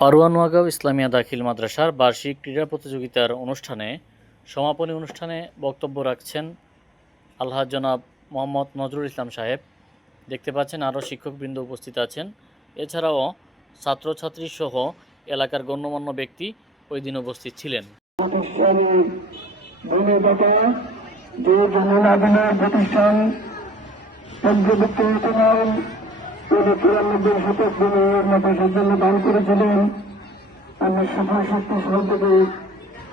পারুয়া নোয়াগাঁও ইসলামিয়া দাখিল মাদ্রাসার বার্ষিক ক্রীড়া প্রতিযোগিতার অনুষ্ঠানে সমাপনী অনুষ্ঠানে বক্তব্য রাখছেন আলহাজ জনাব মোহাম্মদ নজরুল ইসলাম সাহেব। দেখতে পাচ্ছেন আরও শিক্ষকবৃন্দ উপস্থিত আছেন। এছাড়াও ছাত্রছাত্রী সহ এলাকার গণ্যমান্য ব্যক্তি ওই দিন উপস্থিত ছিলেন। দান করেছিলেন। আমি সফল শক্তি সহযোগে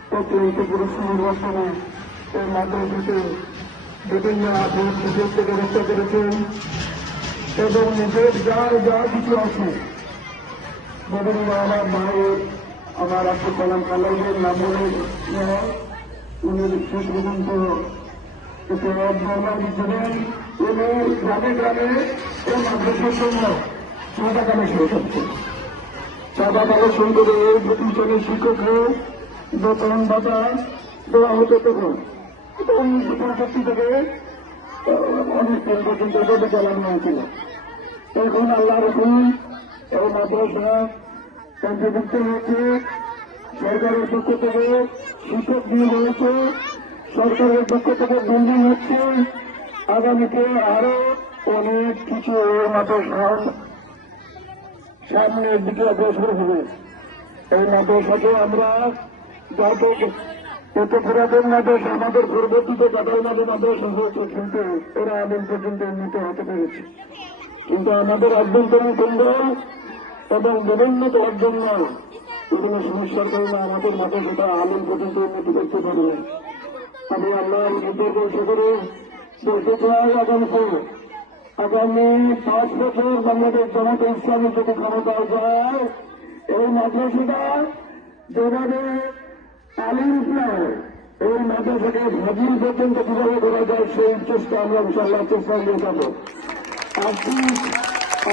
প্রতিনিয়ত পুরস্কার বর্তমানে এর মাধ্যমে থেকে বিভিন্ন নিজের থেকে রক্ষা করেছেন এবং নিজের যা কিছু আছে বিভিন্ন আমার মায়ের আমার আব্দুল কালাম কালাইয়ের নাম বলে উনি শেষ পর্যন্ত দিচ্ছিলেন। উনি গ্রামে গ্রামে এই মাদ্রাসার জন্য চাঁদা কালেকশন করছেন। চাঁদা কালেকশন করে এই প্রতিষ্ঠানের শিক্ষকদের বেতন ভাতা দেওয়া হতো তখন এবং শক্তি থেকে অনেক পর্যন্ত এভাবে চালানো হয়েছিল। এখন আল্লাহর হুকুম এই মাদ্রাসা অন্তর্ভুক্ত হয়েছে। সরকারের পক্ষ থেকে শিক্ষক নিয়োগ হয়েছে, সরকারের পক্ষ থেকে বিল্ডিং হচ্ছে। আগামীতে আরো অনেক কিছু মাদ্রাসার সামনের দিকে অগ্রসর হবে। এই মাদ্রাসাকে আমরা যত পুরাতন মাদ্রাসা আমাদের পরবর্তীতে কাটাল মাদ্রাসা হয়েছে, কিন্তু এরা আদিন পর্যন্ত উন্নীত হতে পেরেছে। কিন্তু আমাদের অভ্যন্তরীণ কেন্দ্র এবং বিভিন্ন করার জন্য বিভিন্ন সমস্যার কারণে আমাদের মাদ্রাসাটা আদিন পর্যন্ত উন্নতি করতে পারবে। আমি আল্লাহ নির্দেশ করে বলতে চাই আগামী 5 বছর বাংলাদেশ জামাতে ইসলামী যদি ক্ষমতায় যায়, এই মাদ্রাসাটা যেভাবে আলিম নয় এই মাদ্রাসাকে হাজির পর্যন্ত কিভাবে করা যায় সেই চেষ্টা আমরা ইনশাআল্লাহ চেষ্টা নিয়ে যাব।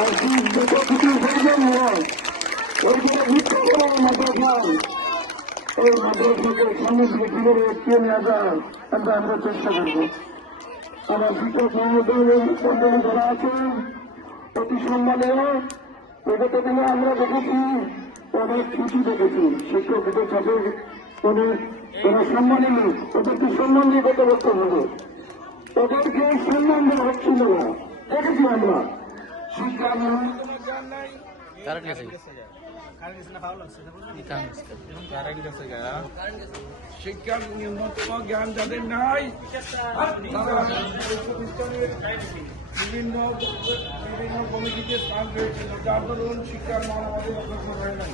আর্থিক যত কিছু প্রয়োজন হয় ওইগুলো ভিত্তি করে মাদ্রাসায় এই মাদ্রাসাকে সামনে থেকে কিভাবে এগিয়ে নেওয়া যায় আমরা চেষ্টা করব। আমার শিক্ষক মন্ডলী যারা আছেন অতি সম্মানীয়, বিগত দিনে আমরা দেখেছি অনেক কিছু দেখেছি। শিক্ষকদের সাথে ওরা সম্মানী লোক, ওদেরকে সম্মান দিয়ে কত বছর হবে, ওদেরকে সম্মান দেওয়া হচ্ছিল না। দেখেছি আমরা শিক্ষা শিক্ষার ন্যূনতম জ্ঞান যাদের নাই বিভিন্ন কমিটিতে স্থান পেয়েছিল, যার দরুন শিক্ষার মান আমাদের অগ্রসর হয় নাই।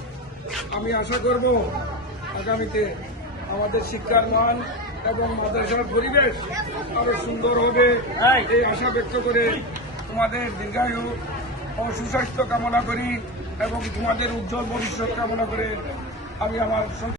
আমি আশা করব আগামীতে আমাদের শিক্ষার মান এবং মাদ্রাসার পরিবেশ আরো সুন্দর হবে। এই আশা ব্যক্ত করে তোমাদের দীর্ঘায়ু ও সুস্বাস্থ্য কামনা করি এবং তোমাদের উজ্জ্বল ভবিষ্যৎ কামনা করে আমি আমার